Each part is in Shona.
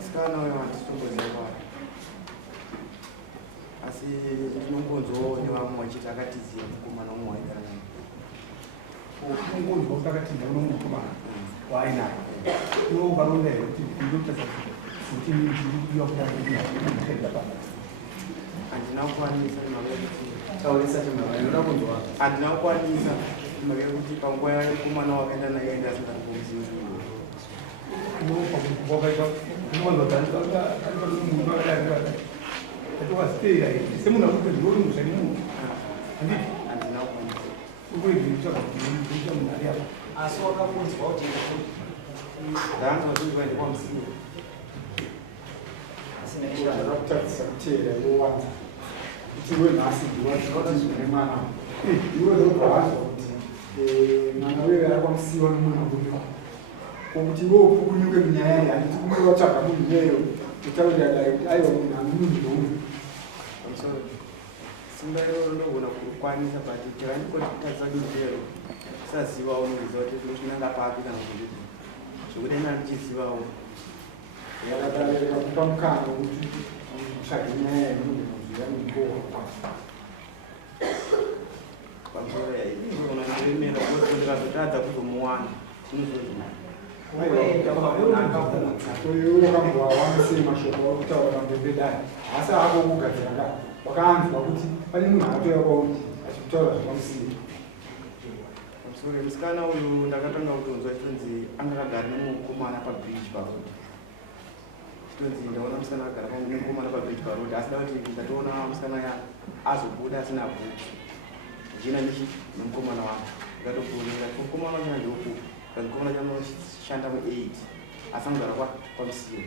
Isikana watitomboziva asi tinombonzoona vamwe vachiti akatiziva mukomana umwe waigara naye. Ungonzwa kuti akatiziva uno mukomana waainaye iwo ukaronda here kuti ndotadza kuti ndiriyo kutaenda pana handina kukwanisa mhaka yekuti taurisa chimhaka inoda kunzwa handina kukwanisa mhaka yekuti panguva mukomana wakaenda naye ende asingati kumuzivi semunhu akuti ndori mushani munhu handina kukwanisa ukuiita munhu ari apa asi wakafunzwa kuti ndaanzwa zvinzwa ende kwamusivi zvakakutadzisa kuteera iwowanza kuti iwe nhasi ndinoda zvine mwana iwe ndobvaanzwa kuti mwana weve ari kwamusiva nomunhu akumba kokuti iwe upukunyuke munyaya iyi handiti kumwe vatsvaga munhu iyeyo utaurira dai kuti aiwa munhu hamunhu nouyu pamusoro simba iroro ndogona kukwanisa but tirandikotitadzisa njero tisazivawo noziva kuti ndosvinanga papi kana kuti zvekudai ndichizivawo yakatareka kupa mukana wekuti utsvage nyaya yemunhu unoziva mukowa pamusoro yaizogona kuremera kuti ndikazotadza kuzomuwana zvinozozvina iwe wakamboawanisei mashoko akutaura pambembedai asi ako kugadzira ka wakanzwa kuti pane munhu atoya kwauti achikutaura zvapamusiri pamusoro musikana uyu ndakatanga kutonzwa chitonzi anga akagara nemukomana pabridge parod chitonzi ndaona musikana akagara nemukomana pabridge parod asi dauti ndatoona musikana ya azobuda asina bhuku ndichina ndichi nemukomana wangu ndikatokurira mukomana wacho ndoku mukomana chanoshanda mu8 asi anogara kwamusiyo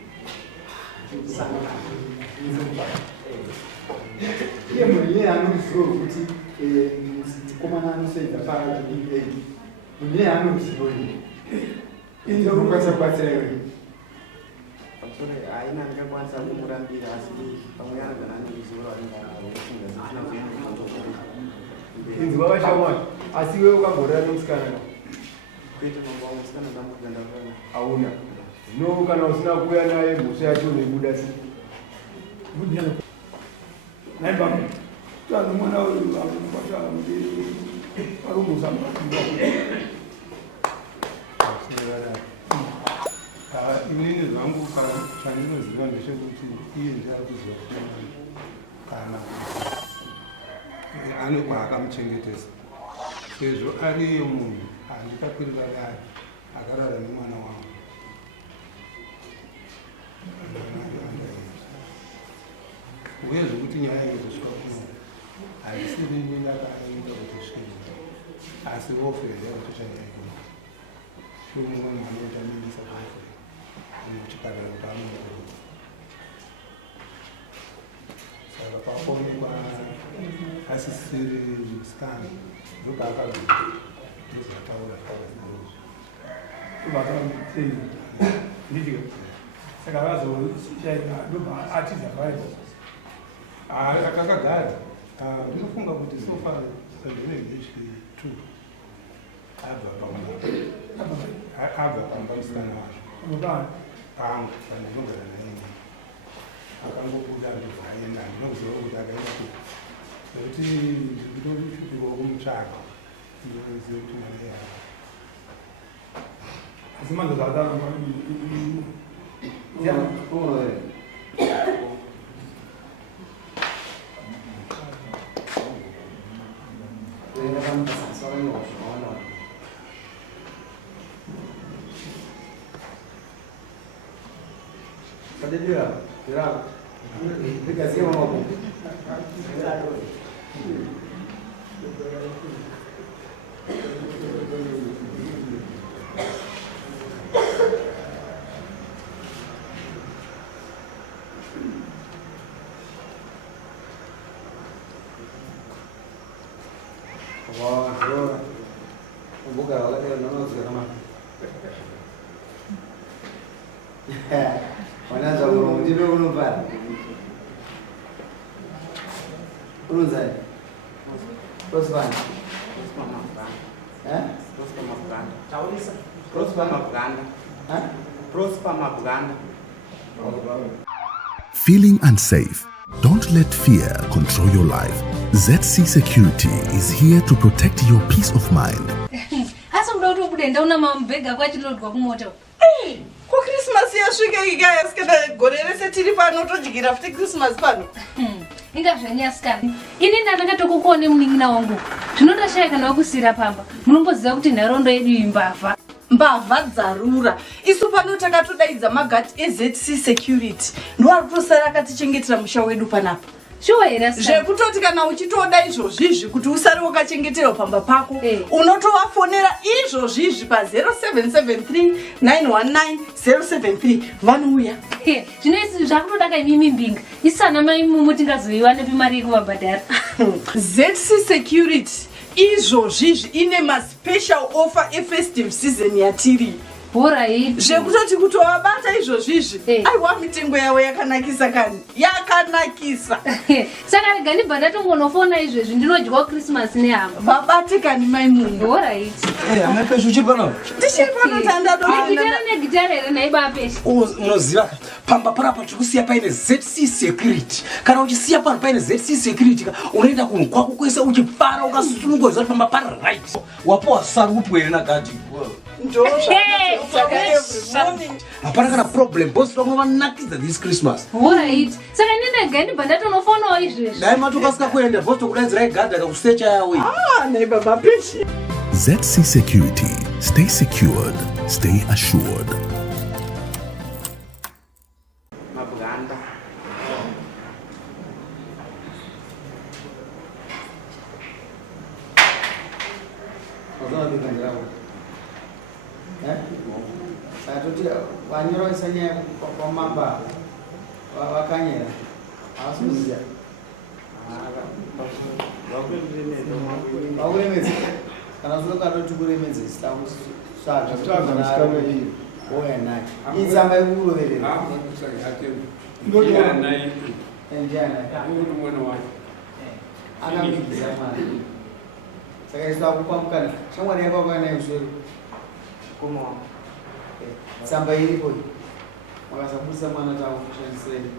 iye munhu iye anoruzivo rwekuti mukomana anoseidza paaa munhu iye anoruzivo ii unokwanisa kubatsira iwe pamusoro haina ndingakwanisa kumurambira asi pamwe anogana neruzivo inzi vavashamwani asi iwe ukamborera nemusikana kuita mambo wangu musikana ndamboganda kana hauna no kana usina kuuya naye mhosva yacho unoibuda si naibaba tano mwana uyu amukwata arumusa inini zvangu chandinoziva ndechekuti iye ndiari kuziva kana ane kwaakamuchengetesa sezvo ariye munhu handikakwirira dai akarara nemwana wangu uye zvokuti nyaya yekuzosvika kuno haisiri ndakaita kuti svike asi ofere yakutoshanyaikuna shumumwe mwana utamilisa kuofere muchipatara kuti amunokuruka saka paonekwa asisiri zvisikani ndopaakabvira ndizataura uvakamutei ndidyo saka vazoshaika ndobva atiza vaivo akakagara ndinofunga kuti sofa zvenezvesvi 2 abva pamba musikana wacho unobana pangu pandinogara naye akangobuda ndobvaenda ndinokuziva kuti akaenda ku nekuti ndinoshupika kumutsvaga ndinoziva kuti mwana yava asi manzo zvadaro Bukan, kalau nono segala macam. Mana jauh di luar numpang. Urus saya. Terus ban. terus pemakan Eh? terus pemakan Tahu ni sah. Prosper Mabuganda. Prosper Mabuganda. Feeling unsafe? Don't let fear control your life. ZC Security is here to protect your peace of mind. Christmas yasvika ikayasika gore rese tiri pano todyira futi Christmas pano. Ingazvanyasikana. Ini ndakatokukone munin'ina wangu. Zvinondashaya kana wakusira pamba. Munomboziva kuti nharaunda yedu imbavha. Mbavha dzarura. Isu pano takatodaidza magati eZC Security. Ndoari kutosara akatichengetera musha wedu panapa. Zvekutoti kana uchitoda izvozvizvi kuti usare wakachengetera pamba pako unotovafonera izvozvizvi pa 0773 919 073 vanouya. Zvino isi zvakutodaka imimi mbinga isana mai mumu tingazoiwa nepi mari yekuvabhadhara. ZC Security izvozvizvi ine maspecial offer efestive season yatiri. Zvekutoti kutovabata izvozvizvi aiwa mitengo yavo yakanakisa kani yakanakisa. Saka rega ndibva ndatongonofona izvezvi ndinodyawo Christmas nehama. Vabate kani mai munhu. Hama peshe uchiri pano? Ndichiri pano tandagitara negitara here naiba peshe. Unoziva pamba panapa tikusiya paine ZC Security. Kana uchisiya pano paine ZC Security unoenda kunhu kwako kwese uchifara ukasununguza kuti pamba pari right. Wapowa sarupwe nakati. Hapana kana problem boss vanonakidza this Christmas. Alright. Saka nene ndibva ndatonofonawo izvezvi. Dai matokasika kuenda boss tokudaidzirai gadha kakusecha yawe. Nei baba peshe. ZC Security. Stay secured. Stay assured. Mabuganda. Toti vanyorosa nyaya kwamamba vakanyera havasimuziya vakuremedza kana zvokanoti kuremedza oya nai itsamba yekuroverera akambigisa mwana saka isu akupamukana shamwari yakaukana iswero tsamba iripo makasabudisa mwana takushandisei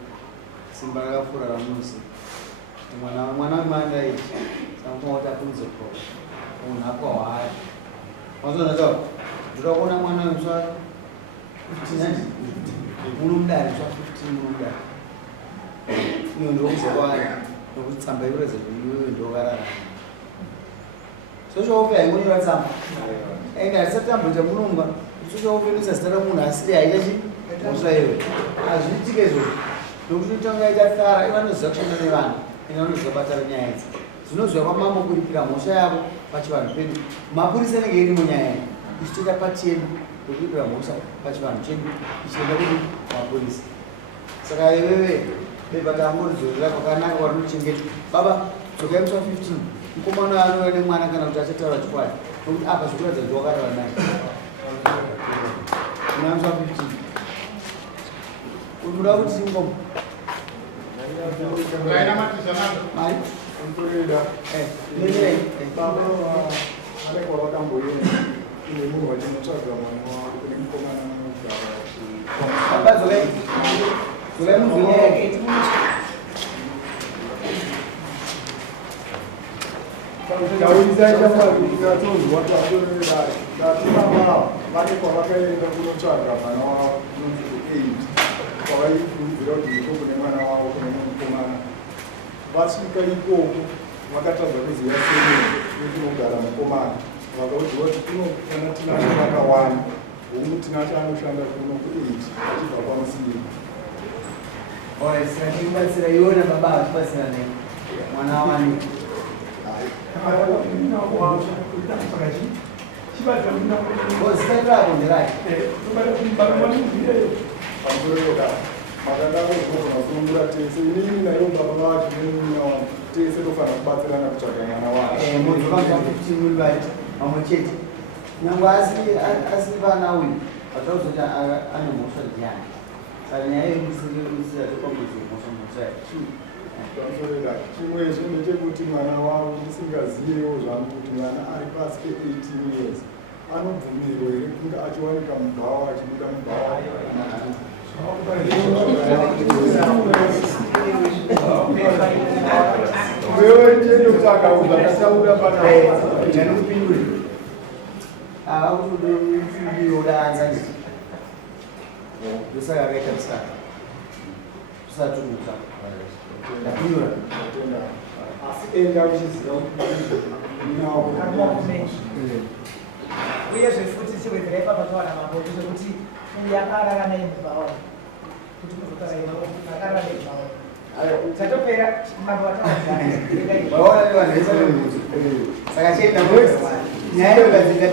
simba rakafura ramusi mwana wemanda ichi sakumaota kunzoko munhu akwahwaya mazonata ndira kuona mwana wemuswa 15 murumudare swa 15 murumudare iyo ndokuzokwana nokuti tsamba iroredza iwewe ndokararama sochoope haingonyora tsamba engarisatambota murumba sochoopenusa zita ramunhu asiri haita chi mhosva iwe hazviitike izvozvo nokuti tonga ita tsara ivanoziva kushanda nevanhu ine vanoziva batara nyaya idzi zvinoziva kwamambo kuripira mhosva yavo pachivanhu pedu mapurisa nenge iri munyaya iyi ichitoita pati yedu yokuripira mhosva pachivanhu chedu ichienda kuti mapurisa saka iwewe bebatamborizorera kwakanaka kwarinochengeta baba dzokai muswa 15 mukomana anova nemwana kana kuti achataura chikwadi nokuti apa zvikuradza kuti wakarara naye una muswa 15 unoda kuti ingomo mari vasvika ikoko vakatadza kuziva semene nekunogara mukomana vakaudzwa kuti kana tinasha vakawanda humwe tinasha anoshanda kuno ku8 achibva pamusiri sikachibatsira iwona baba achibatsira ne mwana wani zikaitako ndirai makadakogona kuungura tese inini nayo baba vacho nenina wangu tese tofanira kubatsirana kutsvaga mwana wamozokaa15 vamwe chete nyange asiri vana uyu vataudzoti ane mhosva ndiani saka nyaya yekusiratokwambuzi mhosva pamusorera chimwezvo ndechekuti mwana wavo ndisingaziyewo zvangu kuti mwana ari pasi pe18 years anobvumirwa here kunge achiwanika mubhawa achibuda mubhawa wewe chendo kutsaka ukatasaura pananokupindure akutododanza ndosaka akaita musaka tusatuluka ndapindura asi enda uchiziva uyezve futi chiwedzera ipapa tawana mabodi zvekuti yakarara nemubhawa kuti kuzokarara nemubhawa chatopera mambo saka chienda nyaya yogadzika